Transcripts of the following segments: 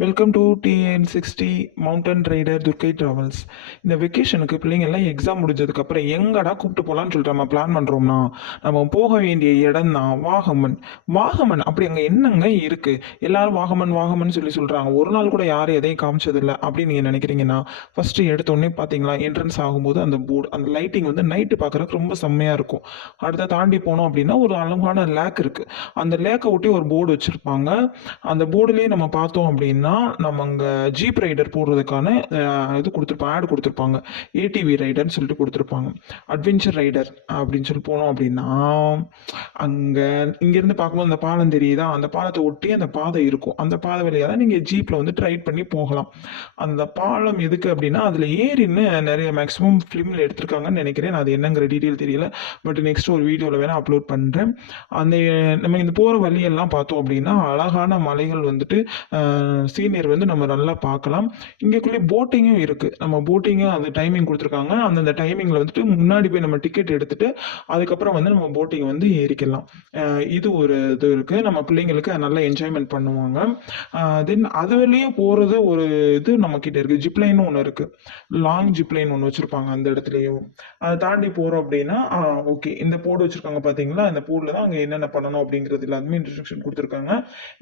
Welcome to TN sixty mountain rider Durgai travels இந்த வெக்கேஷனுக்கு பிள்ளைங்க எல்லாம் எக்ஸாம் முடிஞ்சதுக்கப்புறம் எங்கடா கூப்பிட்டு போகலான்னு சொல்லிட்டு நம்ம பிளான் பண்ணுறோம்னா நம்ம போக வேண்டிய இடம் தான் வாகமன். வாகமன் அப்படி அங்கே என்னங்க இருக்குது எல்லாரும் வாகமன் வாகமன் சொல்லி சொல்கிறாங்க ஒரு நாள் கூட யாரும் எதையும் காமிச்சதில்லை அப்படின்னு நீங்கள் நினைக்கிறீங்கன்னா ஃபஸ்ட்டு எடுத்தோடனே பார்த்தீங்களா என்ட்ரன்ஸ் ஆகும்போது அந்த போர்டு அந்த லைட்டிங் வந்து நைட்டு பார்க்குறதுக்கு ரொம்ப செம்மையாக இருக்கும். அடுத்த தாண்டி போனோம் அப்படின்னா ஒரு அழகான லேக் இருக்குது அந்த லேக்கை ஒட்டி ஒரு போர்டு வச்சுருப்பாங்க. அந்த போர்டுலேயே நம்ம பார்த்தோம் அப்படின்னா நம்ம அங்கே ஜீப் ரைடர் போடுறதுக்கான இது கொடுத்துருப்பாங்க. ஆட் கொடுத்துருப்பாங்க ஏடிவி ரைடர்னு சொல்லிட்டு கொடுத்துருப்பாங்க. அட்வென்ச்சர் ரைடர் அப்படின்னு சொல்லி போனோம் அப்படின்னா அங்கே இங்கேருந்து பார்க்கும்போது அந்த பாலம் தெரியுதா? அந்த பாலத்தை ஒட்டி அந்த பாதை இருக்கும். அந்த பாதை வழியாக தான் நீங்கள் ஜீப்பில் வந்து ரைட் பண்ணி போகலாம். அந்த பாலம் எதுக்கு அப்படின்னா அதில் ஏறின்னு நிறைய மேக்ஸிமம் ஃபிலிமில் எடுத்திருக்காங்கன்னு நினைக்கிறேன். அது என்னங்கிற டீட்டெயில் தெரியல. பட் நெக்ஸ்ட் ஒரு வீடியோவில் வேணால் அப்லோட் பண்ணுறேன் அந்த நம்ம இந்த போகிற வழியெல்லாம் பார்த்தோம் அப்படின்னா அழகான மலைகள் வந்துட்டு சீனியர் வந்து நம்ம நல்லா பார்க்கலாம். இங்கேக்குள்ளே போட்டிங்கும் இருக்குது நம்ம போட்டிங்கும் அந்த டைமிங் கொடுத்துருக்காங்க. அந்தந்த டைமிங்கில் வந்துட்டு முன்னாடி போய் நம்ம டிக்கெட் எடுத்துட்டு அதுக்கப்புறம் வந்து நம்ம போட்டிங் வந்து ஏறிக்கலாம். இது ஒரு இது இருக்குது நம்ம பிள்ளைங்களுக்கு நல்லா என்ஜாய்மெண்ட் பண்ணுவாங்க. தென் அது வழியே போகிறது ஒரு இது நம்மக்கிட்ட இருக்குது ஜிப்லைன் ஒன்று இருக்குது லாங் ஜிப்லைன் ஒன்று வச்சுருப்பாங்க அந்த இடத்துலையும். அதை தாண்டி போகிறோம் அப்படின்னா ஓகே இந்த போர்டு வச்சுருக்காங்க பார்த்தீங்களா? இந்த போர்டில் தான் அங்கே என்னென்ன பண்ணணும் அப்படிங்கிறது எல்லாத்துமே இன்ஸ்ட்ரக்ஷன் கொடுத்துருக்காங்க.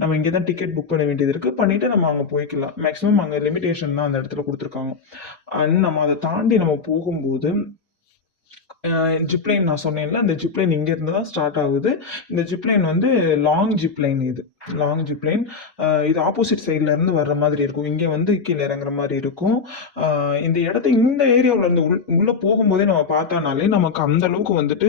நம்ம இங்கே தான் டிக்கெட் புக் பண்ண வேண்டியது இருக்குது பண்ணிவிட்டு நம்ம அங்கே போய்க்கலாம். மேக்ஸிமம் அங்கே லிமிடேஷன் தான் அந்த இடத்துல கொடுத்துருக்காங்க. அண்ட் நம்ம அதை தாண்டி நம்ம போகும்போது ஜிப்லைன் நான் சொன்னேன்ல அந்த ஜிப்லைன் இங்கேருந்து தான் ஸ்டார்ட் ஆகுது. இந்த ஜிப்லைன் வந்து லாங் ஜிப்லைன் இது. லாங் ஜிப்ளைன் இது ஆப்போசிட் சைட்லேருந்து வர்ற மாதிரி இருக்கும். இங்கே வந்து கீழே இறங்குற மாதிரி இருக்கும். இந்த இடத்த இந்த ஏரியாவில் இருந்து உள் உள்ளே போகும்போதே நம்ம பார்த்தானாலே நமக்கு அந்த அளவுக்கு வந்துட்டு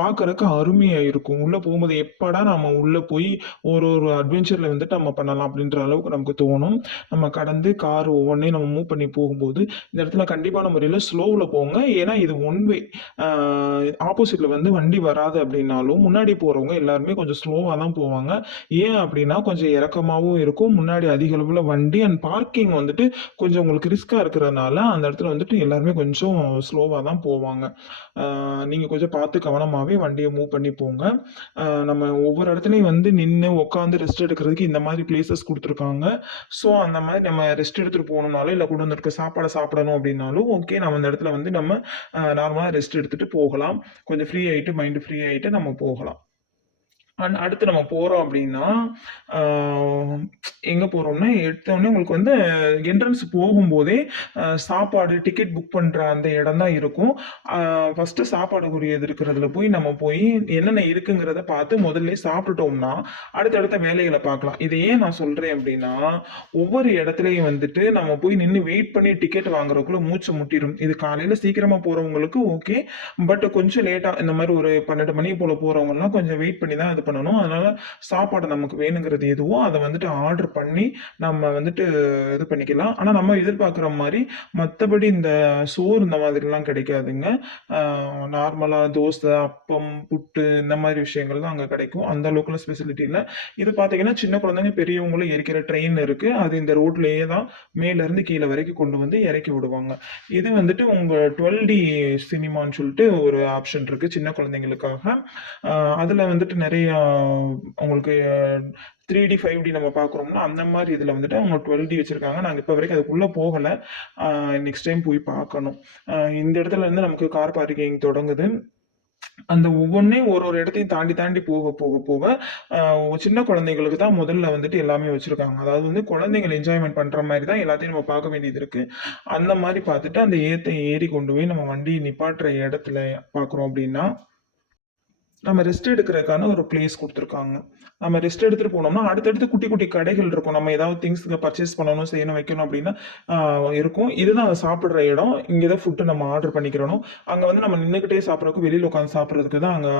பார்க்கறதுக்கு அருமையாக இருக்கும். உள்ளே போகும்போது எப்படா நம்ம உள்ளே போய் ஒரு ஒரு அட்வென்ச்சரில் வந்துட்டு நம்ம பண்ணலாம் அப்படின்ற அளவுக்கு நமக்கு தோணும். நம்ம கடந்து கார் ஒவ்வொன்றையும் நம்ம மூவ் பண்ணி போகும்போது இந்த இடத்துல கண்டிப்பான முறையில் ஸ்லோவில் போங்க. ஏன்னா இது ஒன் வே ஆப்போசிட்டில் வந்து வண்டி வராது அப்படின்னாலும் முன்னாடி போகிறவங்க எல்லாருமே கொஞ்சம் ஸ்லோவாக தான் போவாங்க. ஏன் அப்படி அப்படின்னா கொஞ்சம் இறக்கமாகவும் இருக்கும். முன்னாடி அதிக அளவில் வண்டி அண்ட் பார்க்கிங் வந்துட்டு கொஞ்சம் உங்களுக்கு ரிஸ்க்காக இருக்கிறதுனால அந்த இடத்துல வந்துட்டு எல்லாருமே கொஞ்சம் ஸ்லோவாக தான் போவாங்க. நீங்கள் கொஞ்சம் பார்த்து கவனமாகவே வண்டியை மூவ் பண்ணி போங்க. நம்ம ஒவ்வொரு இடத்துலையும் வந்து நின்று உட்காந்து ரெஸ்ட் எடுக்கிறதுக்கு இந்த மாதிரி பிளேசஸ் கொடுத்துருக்காங்க. ஸோ அந்த மாதிரி நம்ம ரெஸ்ட் எடுத்துகிட்டு போகணுனாலும் இல்லை கொண்டு வந்துருக்க சாப்பாடை சாப்பிடணும் அப்படின்னாலும் ஓகே நம்ம அந்த இடத்துல வந்து நம்ம நார்மலாக ரெஸ்ட் எடுத்துகிட்டு போகலாம். கொஞ்சம் ஃப்ரீ ஆகிட்டு மைண்டு ஃப்ரீ ஆகிட்டு நம்ம போகலாம். அண்ட் அடுத்து நம்ம போகிறோம் அப்படின்னா எங்கே போகிறோம்னா எடுத்தோடனே உங்களுக்கு வந்து என்ட்ரன்ஸ் போகும்போதே சாப்பாடு டிக்கெட் புக் பண்ணுற அந்த இடம் தான் இருக்கும் ஃபஸ்ட்டு சாப்பாடுக்குரியது இருக்கிறதுல போய் நம்ம போய் என்னென்ன இருக்குங்கிறத பார்த்து முதல்ல சாப்பிட்டுட்டோம்னா அடுத்தடுத்த வேலைகளை பார்க்கலாம். இதை ஏன் நான் சொல்கிறேன் அப்படின்னா ஒவ்வொரு இடத்துலையும் வந்துட்டு நம்ம போய் நின்று வெயிட் பண்ணி டிக்கெட் வாங்குறதுக்குள்ள மூச்சு முட்டிடும் இது காலையில் சீக்கிரமாக போகிறவங்களுக்கு ஓகே பட் கொஞ்சம் லேட்டாக இந்த மாதிரி ஒரு பன்னெண்டு மணி போல் போகிறவங்கலாம் கொஞ்சம் வெயிட் பண்ணி தான் அது பண்ணணும். அதனால சாப்பாடு நமக்கு வேணுங்கிறது எதுவோ அதை வந்துட்டு ஆர்டர் பண்ணி நம்ம வந்துட்டு இது பண்ணிக்கலாம். ஆனால் நம்ம எதிர்பார்க்குற மாதிரி மற்றபடி இந்த சோறு இந்த மாதிரிலாம் கிடைக்காதுங்க. நார்மலாக தோசை அப்பம் புட்டு இந்த மாதிரி விஷயங்கள் தான் அங்கே கிடைக்கும். அந்த அளவுக்குலாம் ஸ்பெசிலிட்டி இல்லை. இது பார்த்தீங்கன்னா சின்ன குழந்தைங்க பெரியவங்களும் எரிக்கிற ட்ரெயின் இருக்குது அது இந்த ரோட்லேயே தான் மேலேருந்து கீழே வரைக்கும் கொண்டு வந்து இறக்கி விடுவாங்க. இது வந்துட்டு உங்கள் டுவெல் டி சினிமான்னு சொல்லிட்டு ஒரு ஆப்ஷன் இருக்குது சின்ன குழந்தைங்களுக்காக. அதில் வந்துட்டு நிறையா உங்களுக்கு த்ரீ டி ஃபைவ் டி நம்ம பார்க்குறோம்னா அந்த மாதிரி இதில் வந்துட்டு அவங்க டுவெல் டி வச்சுருக்காங்க. நாங்கள் இப்போ வரைக்கும் அதுக்குள்ளே போகலை. நெக்ஸ்ட் டைம் போய் பார்க்கணும் இந்த இடத்துல இருந்து நமக்கு கார் பார்க்கிங் தொடங்குது. அந்த ஒவ்வொன்றையும் ஒரு ஒரு இடத்தையும் தாண்டி தாண்டி போக போக போக சின்ன குழந்தைங்களுக்கு தான் முதல்ல வந்துட்டு எல்லாமே வச்சுருக்காங்க. அதாவது வந்து குழந்தைங்கள் என்ஜாய்மெண்ட் பண்ணுற மாதிரி தான் எல்லாத்தையும் நம்ம பார்க்க வேண்டியது இருக்குது அந்த மாதிரி பார்த்துட்டு அந்த ஏற்ற ஏறி கொண்டு போய் நம்ம வண்டி நிப்பாட்டுற இடத்துல பார்க்குறோம் அப்படின்னா நம்ம ரெஸ்ட் எடுக்கிறதுக்கான ஒரு பிளேஸ் கொடுத்துருக்காங்க. நம்ம ரெஸ்ட் எடுத்துகிட்டு போனோம்னா அடுத்தடுத்து குட்டி குட்டி கடைகள் இருக்கும். நம்ம ஏதாவது திங்ஸ் பர்ச்சேஸ் பண்ணணும் செய்யணும் வைக்கணும் அப்படின்னா இருக்கும். இதுதான் சாப்பிட்ற இடம். இங்கே தான் ஃபுட்டு நம்ம ஆர்டர் பண்ணிக்கிறோம் அங்கே வந்து நம்ம நின்றுக்கிட்டே சாப்பிட்றதுக்கு வெளியில் உட்காந்து சாப்பிட்றதுக்கு தான் அங்கே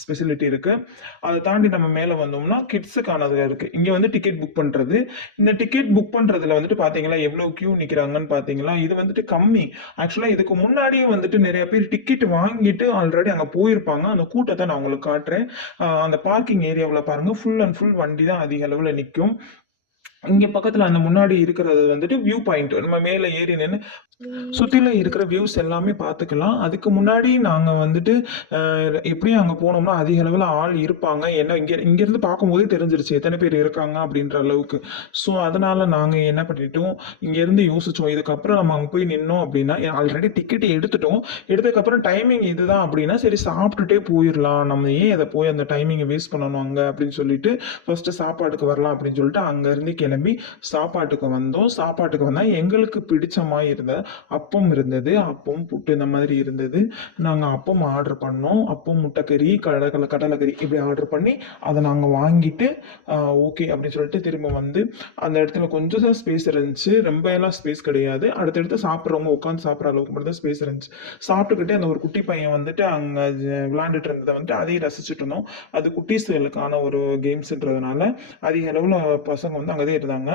ஸ்பெசிலிட்டி இருக்குது அதை தாண்டி நம்ம மேலே வந்தோம்னா கிட்ஸுக்கானது இருக்குது இங்கே வந்து டிக்கெட் புக் பண்ணுறது இந்த டிக்கெட் புக் பண்ணுறதுல வந்துட்டு பார்த்தீங்களா எவ்வளோ க்யூ நிற்கிறாங்கன்னு பார்த்தீங்களா இது வந்துட்டு கம்மி. ஆக்சுவலாக இதுக்கு முன்னாடியே வந்துட்டு நிறைய பேர் டிக்கெட் வாங்கிட்டு ஆல்ரெடி அங்கே போயிருப்பாங்க. அந்த கூட்டத்தை நான் உங்களுக்கு காட்டுறேன். ஆஹ் அந்த பார்க்கிங் ஏரியாவில் பாருங்கள் ஃபுல் அண்ட் ஃபுல் வண்டி தான் அதிக அளவில் நிற்கும் இங்க பக்கத்துல அந்த முன்னாடி இருக்கிறது வந்துட்டு வியூ பாயிண்ட் நம்ம மேல ஏறி நின்று சுத்தில இருக்கிற வியூஸ் எல்லாமே பார்த்துக்கலாம் அதுக்கு முன்னாடி நாங்க வந்துட்டு எப்படி எப்படியும் அங்க போனோம்னா அதிக அளவில் ஆள் இருப்பாங்க. ஏன்னா இங்க இங்க இருந்து பார்க்கும்போதே தெரிஞ்சிருச்சு எத்தனை பேர் இருக்காங்க அப்படின்ற அளவுக்கு. ஸோ அதனால நாங்க என்ன பண்ணிட்டோம் இங்க இருந்து யோசிச்சோம். இதுக்கப்புறம் நம்ம அங்க போய் நின்னோம் அப்படின்னா ஆல்ரெடி டிக்கெட் எடுத்துட்டோம். எடுத்ததுக்கப்புறம் டைமிங் இதுதான் அப்படின்னா சரி சாப்பிட்டுட்டே போயிடலாம். நம்ம ஏன் அதை போய் அந்த டைமிங்கை வேஸ்ட் பண்ணணும் அங்க அப்படின்னு சொல்லிட்டு ஃபர்ஸ்ட் சாப்பாட்டுக்கு வரலாம் அப்படின்னு சொல்லிட்டு அங்க இருந்து கிளம்பி சாப்பாட்டுக்கு வந்தோம். சாப்பாட்டுக்கு வந்தா எங்களுக்கு பிடிச்ச மாதிரி இருந்த அப்பம் இருந்தது அப்பம் புட்டு இந்த மாதிரி இருந்தது. நாங்கள் அப்பம் ஆர்டர் பண்ணோம். அப்பம் முட்டைக்கறி கடலை கடலைக்கறி இப்படி ஆர்டர் பண்ணி அதை நாங்கள் வாங்கிட்டு ஓகே அப்படின்னு சொல்லிட்டு திரும்ப வந்து அந்த இடத்துல கொஞ்சம் தான் ஸ்பேஸ் இருந்துச்சு. ரொம்ப எல்லாம் ஸ்பேஸ் கிடையாது. அடுத்தடுத்து சாப்பிட்றவங்க உட்காந்து சாப்பிட்ற அளவுக்கு மட்டும் தான் ஸ்பேஸ் இருந்துச்சு. சாப்பிட்டுக்கிட்டே அந்த ஒரு குட்டி பையன் வந்துட்டு அங்கே விளாண்டுட்டு இருந்ததை வந்துட்டு அதையும் ரசிச்சுட்டு இருந்தோம். அது குட்டீஸ்களுக்கான ஒரு கேம்ஸ்ன்றதுனால அதிக அளவில் பசங்க வந்து அங்கே தான் இருந்தாங்க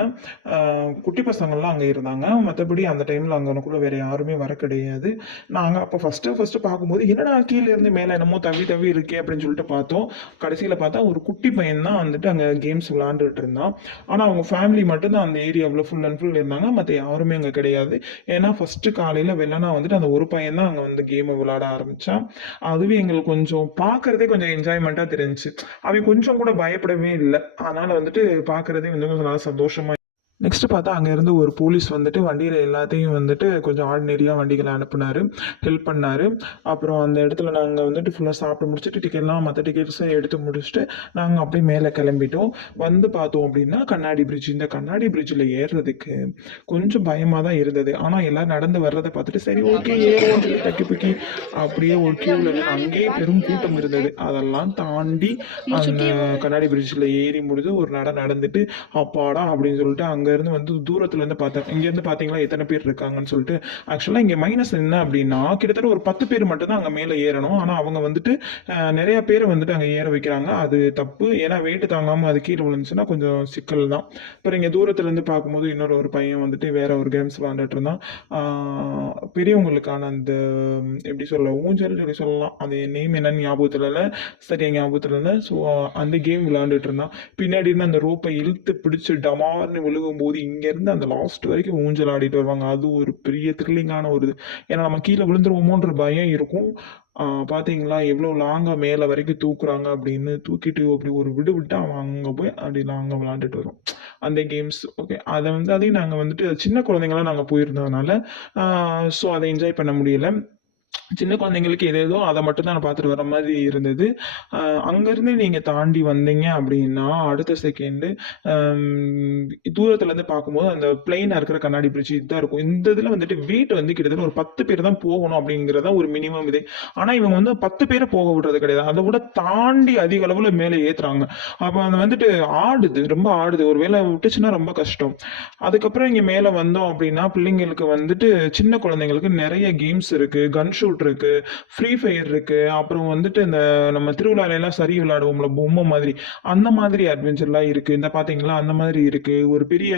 குட்டி பசங்கள்லாம் அங்கே இருந்தாங்க. மற்றபடி அந்த டைமில் அங்கே எனக்குள்ள வேற யாருமே வர கிடையாது. நாங்கள் அப்போ ஃபஸ்ட்டு ஃபஸ்ட்டு பார்க்கும்போது என்னடா கீழே இருந்து மேலே என்னமோ தவி தவி இருக்கே அப்படின்னு சொல்லிட்டு பார்த்தோம். கடைசியில் பார்த்தா ஒரு குட்டி பையன் தான் வந்துட்டு அங்கே கேம்ஸ் விளாண்டுட்டு இருந்தான். ஆனால் அவங்க ஃபேமிலி மட்டும்தான் அந்த ஏரியாவில் ஃபுல் அண்ட் ஃபுல் இருந்தாங்க. மற்ற யாருமே அங்கே கிடையாது. ஏன்னா ஃபஸ்ட்டு காலையில் வெள்ளனா வந்துட்டு அந்த ஒரு பையன் தான் அங்கே வந்து கேமை விளாட ஆரம்பித்தான் அதுவே எங்களுக்கு கொஞ்சம் பார்க்குறதே கொஞ்சம் என்ஜாய்மெண்ட்டாக தெரிஞ்சுச்சு. அவன் கொஞ்சம் கூட பயப்படவே இல்லை. அதனால் வந்துட்டு பார்க்கறதே வந்து கொஞ்சம் நல்லா சந்தோஷமா நெக்ஸ்ட் பார்த்தா அங்கேருந்து ஒரு போலீஸ் வந்துட்டு வண்டியில் எல்லாத்தையும் வந்துட்டு கொஞ்சம் ஆர்டினரியாக வண்டிகளை அனுப்புனாரு. ஹெல்ப் பண்ணாரு. அப்புறம் அந்த இடத்துல நாங்கள் வந்துட்டு ஃபுல்லாக சாப்பிட்டு முடிச்சுட்டு டிக்கெட்லாம் மற்ற டிக்கெட்ஸும் எடுத்து முடிச்சுட்டு நாங்கள் அப்படியே மேலே கிளம்பிட்டோம். வந்து பார்த்தோம் அப்படின்னா கண்ணாடி பிரிட்ஜ் இந்த கண்ணாடி பிரிட்ஜில் ஏறுறதுக்கு கொஞ்சம் பயமாக தான் இருந்தது. ஆனால் எல்லாம் நடந்து வர்றதை பார்த்துட்டு சரி ஓகே ஏறுவோம் சொல்லி தக்கி பிக்கி அப்படியே ஒரு கியூவில் அங்கேயே பெரும் கூட்டம் இருந்தது. அதெல்லாம் தாண்டி அந்த கண்ணாடி பிரிட்ஜில் ஏறி முடிஞ்சு ஒரு நட நடந்துட்டு அப்பாடா அப்படின்னு சொல்லிட்டு அங்கேருந்து வந்து தூரத்துல இருந்து பார்த்தேன். இங்கேருந்து பார்த்தீங்களா? எத்தனை பேர் இருக்காங்கன்னு சொல்லிட்டு. ஆக்சுவலாக இங்கே மைனஸ் என்ன அப்படின்னா கிட்டத்தட்ட ஒரு பத்து பேர் மட்டும் தான் அங்கே மேலே ஏறணும். ஆனால் அவங்க வந்துட்டு நிறைய பேர் வந்துட்டு அங்கே ஏற வைக்கிறாங்க. அது தப்பு. ஏன்னா வெயிட் தாங்காமல் அது கீழே விழுந்துச்சுன்னா கொஞ்சம் சிக்கல் தான். அப்புறம் இங்கே தூரத்துலேருந்து பார்க்கும்போது இன்னொரு ஒரு பையன் வந்துட்டு வேற ஒரு கேம்ஸ் விளாண்டுட்டு இருந்தான். பெரியவங்களுக்கான அந்த எப்படி சொல்ல ஊஞ்சல் சொல்லி சொல்லலாம். அது நேம் என்னன்னு ஞாபகத்தில் இல்லை. சரியா ஞாபகத்தில் இல்லை. ஸோ அந்த கேம் விளையாண்டுட்டு இருந்தான். பின்னாடி இருந்து அந்த ரோப்பை இழுத்து பிடிச்சு டமார்னு போது இங்கேருந்து அந்த லாஸ்ட் வரைக்கும் ஊஞ்சல் ஆடிட்டு வருவாங்க. அது ஒரு பெரிய த்ரில்லிங்கான ஒரு இது. ஏன்னா நம்ம கீழே விழுந்துருவோமோன்ற பயம் இருக்கும். ஆஹ் பாத்தீங்களா? எவ்வளோ லாங்கா மேலே வரைக்கும் தூக்குறாங்க அப்படின்னு தூக்கிட்டு அப்படி ஒரு விடு விட்டு அவன் அங்கே போய் அப்படி லாங்காக விளாண்டுட்டு வரும். அந்த கேம்ஸ் ஓகே அதை வந்து அதையும் நாங்கள் வந்துட்டு சின்ன குழந்தைங்களாம் நாங்கள் போயிருந்ததுனால ஸோ அதை என்ஜாய் பண்ண முடியல. சின்ன குழந்தைங்களுக்கு எதேதோ அதை மட்டும் தான் பார்த்துட்டு வர மாதிரி இருந்தது. அங்கேருந்து நீங்கள் தாண்டி வந்தீங்க அப்படின்னா அடுத்த செகண்டு தூரத்துலேருந்து பார்க்கும்போது அந்த பிளெயினாக இருக்கிற கண்ணாடி பிரிட்ஜ் இதுதான் இருக்கும். இந்த இதில் வந்துட்டு வீட்டு வந்து கிட்டத்தட்ட ஒரு பத்து பேர் தான் போகணும் அப்படிங்கிறதா ஒரு மினிமம் இது. ஆனால் இவங்க வந்து பத்து பேரை போக விடுறது கிடையாது. அதை விட தாண்டி அதிக அளவில் மேலே ஏற்றுறாங்க அப்போ அது வந்துட்டு ஆடுது ரொம்ப ஆடுது. ஒரு வேளை விட்டுச்சுன்னா ரொம்ப கஷ்டம். அதுக்கப்புறம் இங்கே மேலே வந்தோம் அப்படின்னா பிள்ளைங்களுக்கு வந்துட்டு சின்ன குழந்தைங்களுக்கு நிறைய கேம்ஸ் இருக்குது கன் ஷூட் இருக்கு ஃப்ரீ ஃபயர் இருக்கு அப்புறம் வந்துட்டு இந்த நம்ம திருவிழால எல்லாம் சரி விளையாடுவோம்ல பொம்மை மாதிரி அந்த மாதிரி அட்வென்ச்சர்லாம் இருக்கு. இந்த பாத்தீங்களா? அந்த மாதிரி இருக்கு. ஒரு பெரிய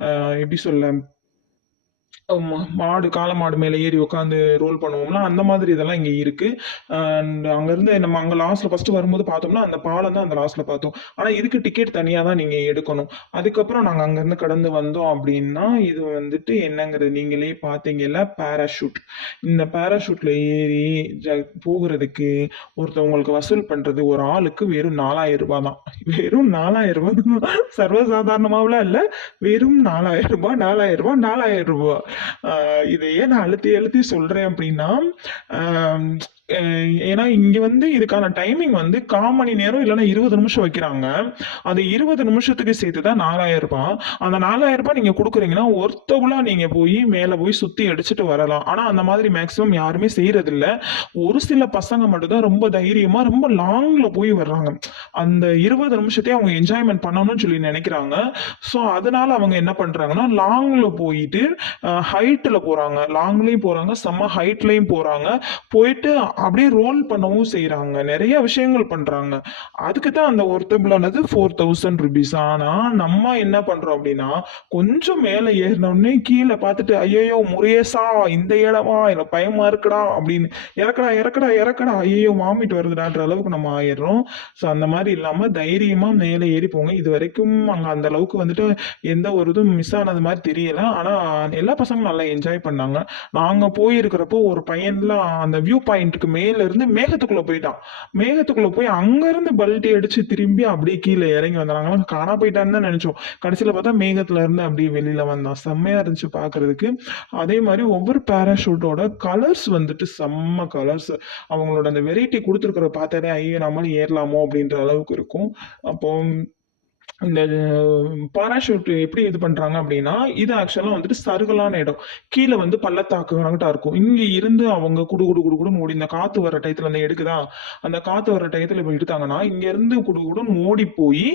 அஹ், எப்படி சொல்ல மாடு காளை மாடு மேலே ஏறி உட்காந்து ரோல் பண்ணுவோம்னா அந்த மாதிரி இதெல்லாம் இங்கே இருக்குது அண்ட் அங்கேருந்து நம்ம அங்கே லாஸ்ட்டில் ஃபஸ்ட்டு வரும்போது பார்த்தோம்னா அந்த பாலம் தான் அந்த லாஸ்ட்டில் பார்த்தோம். ஆனால் இதுக்கு டிக்கெட் தனியாக தான் நீங்கள் எடுக்கணும். அதுக்கப்புறம் நாங்கள் அங்கேருந்து கடந்து வந்தோம் அப்படின்னா இது வந்துட்டு என்னங்கிறது நீங்களே பார்த்தீங்கல்ல பேராஷூட் இந்த பேராஷூட்டில் ஏறி ஜ- போகிறதுக்கு ஒருத்தவங்களுக்கு வசூல் பண்ணுறது ஒரு ஆளுக்கு வெறும் நாலாயிரம் ரூபாய் தான். வெறும் நாலாயிரம் ரூபாய் தான். சர்வசாதாரணமாவெல்லாம் இல்லை. வெறும் நாலாயிரம் ரூபாய் நாலாயிரம் ரூபாய் நாலாயிரம் ரூபாய். இதை ஏன் நான் அழுத்தி அழுத்தி சொல்றேன் அப்படின்னா ஏன்னா இங்க வந்து இதுக்கான டைமிங் வந்து கால் மணி நேரம் இல்லைன்னா இருபது நிமிஷம் வைக்கிறாங்க. அந்த இருபது நிமிஷத்துக்கு சேர்த்து தான் நாலாயிரம் ரூபாய். அந்த நாலாயிரம் ரூபாய் நீங்க கொடுக்குறீங்கன்னா ஒருத்தவங்களா நீங்க போய் மேல போய் சுத்தி அடிச்சுட்டு வரலாம். ஆனா அந்த மாதிரி மேக்சிமம் யாருமே செய்யறது இல்ல ஒரு சில பசங்க மட்டும்தான் ரொம்ப தைரியமா ரொம்ப லாங்ல போய் வர்றாங்க. அந்த இருபது நிமிஷத்தையும் அவங்க என்ஜாய்மெண்ட் பண்ணணும்னு சொல்லி நினைக்கிறாங்க. ஸோ அதனால அவங்க என்ன பண்றாங்கன்னா லாங்ல போயிட்டு ஹைட்ல போறாங்க. லாங்லயும் போறாங்க செம்ம ஹைட்லயும் போறாங்க. போயிட்டு அப்படியே ரோல் பண்ணவும் செய்கிறாங்க நிறைய விஷயங்கள் பண்ணுறாங்க அதுக்கு தான் அந்த ஒர்த்தபிளானது 4000 ரூபீஸ். ஆனா, நம்ம என்ன பண்ணுறோம் அப்படின்னா கொஞ்சம் மேலே ஏறினோடனே கீழே பார்த்துட்டு, ஐயோ முருகேசா இந்த இடமா? எனக்கு பயமா இருக்குடா" அப்படின்னு இறக்கடா இறக்கடா இறக்கடா ஐயோ வாமிட் வருதுடான்ற" அளவுக்கு நம்ம ஆயிடுறோம் ஸோ அந்த மாதிரி இல்லாமல் தைரியமாக மேலே ஏறி போங்க. இதுவரைக்கும் அங்கே அந்த அளவுக்கு வந்துட்டு எந்த ஒரு இதுவும் மிஸ் ஆனது மாதிரி தெரியல. ஆனால் எல்லா பசங்களும் நல்லா என்ஜாய் பண்ணாங்க. நாங்கள் போயிருக்கிறப்போ ஒரு பையன்லாம் அந்த வியூ பாயிண்ட்டுக்கு மேல இருந்து மேகத்துக்குள்ள போயிட்டான். மேகத்துக்குள்ள போய் அங்கருந்து பல்டி அடிச்சு திரும்பி அப்படியே கீழே இறங்கி வந்தாங்க காணா போயிட்டான்னு தான் நினைச்சோம் கடைசியில பார்த்தா மேகத்துல இருந்து அப்படியே வெளியில வந்தான். செம்மையா இருந்துச்சு பார்க்கறதுக்கு. அதே மாதிரி ஒவ்வொரு பேராஷூட்டோட கலர்ஸ் வந்துட்டு செம்ம கலர்ஸ். அவங்களோட அந்த வெரைட்டி குடுத்துருக்கிறத பார்த்தாலே, ஐயோ! நம்மளும் ஏறலாமோ அப்படின்ற அளவுக்கு இருக்கும். அப்போ இந்த பாராஷூட் எப்படி இது பண்றாங்க அப்படின்னா, இது ஆக்சுவலா வந்துட்டு சருகலான இடம். கீழே வந்து பள்ளத்தாக்கு இருக்கும். இங்க இருந்து அவங்க குடு குடு குடு குடுன்னு ஓடி இந்த காத்து வர டயத்துல அந்த எடுக்குதா, அந்த காத்து வர டயத்துல இப்ப எடுத்தாங்கன்னா, இங்க இருந்து குடு குடுன்னு ஓடி போய்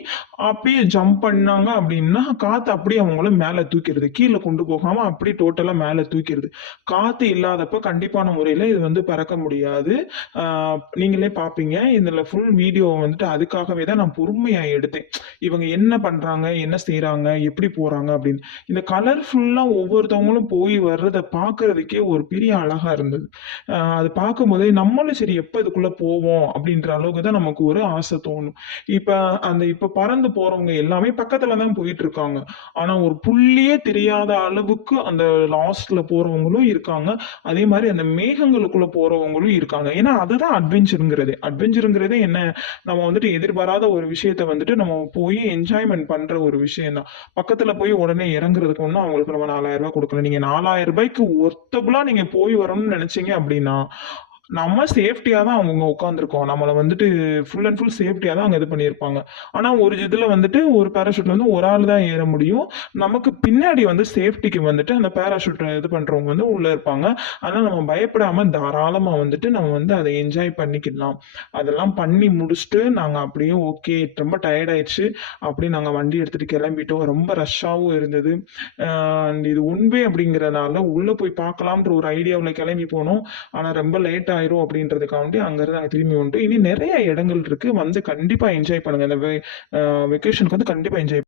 அப்படியே ஜம்ப் பண்ணாங்க அப்படின்னா, காத்து அப்படியே அவங்கள மேல தூக்கிடுது கீழே கொண்டு போகாம அப்படியே டோட்டலா மேல தூக்கிடுது காத்து இல்லாதப்ப கண்டிப்பான முறையில இது வந்து பறக்க முடியாது. நீங்களே பார்ப்பீங்க. இதுல ஃபுல் வீடியோ வந்துட்டு அதுக்காகவே தான் நான் பொறுமையா எடுத்தேன். இவங்க என்ன பண்றாங்க? என்ன செய்கிறாங்க எப்படி போறாங்க? அப்படின்னு. இந்த கலர்ஃபுல்லா ஒவ்வொருத்தவங்களும் போய் வர்றதை பார்க்கறதுக்கே ஒரு பெரிய அழகா இருந்தது. அது பார்க்கும்போதே நம்மளும் சரி எப்ப இதுக்குள்ள போவோம்? அப்படின்ற அளவுக்கு தான் நமக்கு ஒரு ஆசை தோணும். இப்ப அந்த இப்ப பறந்து போறவங்க எல்லாமே பக்கத்தில் தான் போயிட்டுருக்காங்க. ஆனா ஒரு புள்ளியே தெரியாத அளவுக்கு அந்த லாஸ்ட்ல போறவங்களும் இருக்காங்க. அதே மாதிரி அந்த மேகங்களுக்குள்ள போறவங்களும் இருக்காங்க. ஏன்னா அதுதான் அட்வென்ச்சருங்கிறது அட்வென்ச்சருங்கிறது என்ன? நம்ம வந்துட்டு எதிர்பாராத ஒரு விஷயத்த வந்துட்டு நம்ம போய் என்ஜாய்மென்ட் பண்ற ஒரு விஷயம் தான். பக்கத்துல போய் உடனே இறங்குறதுக்கு ஒன்றும் அவங்களுக்கு நம்ம நாலாயிரம் ரூபாய் கொடுக்கல நீங்க நாலாயிரம் ரூபாய்க்கு ஒர்த்தபுளா நீங்க போய் வரணும்னு நினைச்சீங்க அப்படின்னா, நம்ம சேஃப்டியா தான் அவங்க உட்காந்துருக்கோம் நம்மளை வந்துட்டு ஃபுல் அண்ட் ஃபுல் சேஃப்டியா தான் அவங்க இது பண்ணியிருப்பாங்க. ஆனா ஒரு இதுல வந்துட்டு ஒரு பேராஷூட்டில் வந்து ஒரு ஆள் தான் ஏற முடியும். நமக்கு பின்னாடி வந்து சேஃப்டிக்கு வந்துட்டு அந்த பேராஷூட்டை இது பண்றவங்க வந்து உள்ள இருப்பாங்க. அதனால நம்ம பயப்படாம தாராளமா வந்துட்டு நம்ம வந்து அதை என்ஜாய் பண்ணிக்கலாம். அதெல்லாம் பண்ணி முடிச்சுட்டு நாங்க அப்படியே ஓகே ரொம்ப டயர்ட் ஆயிருச்சு. அப்படியே நாங்க வண்டி எடுத்துட்டு கிளம்பிட்டோம். ரொம்ப ரஷ்ஷாகவும் இருந்தது. அண்ட் இது உண்மை அப்படிங்கிறனால உள்ள போய் பார்க்கலாம்ன்ற ஒரு ஐடியாவில் கிளம்பி போனோம். ஆனா ரொம்ப லேட் ஆயிரும் அப்படின்றதுக்காண்டி அங்கருந்து நாங்கள் திரும்பி வந்துட்டு இனி நிறைய இடங்கள் இருக்கு. வந்து கண்டிப்பா என்ஜாய் பண்ணுங்க. இந்த வெ வெக்கேஷனுக்கு வந்து கண்டிப்பா என்ஜாய்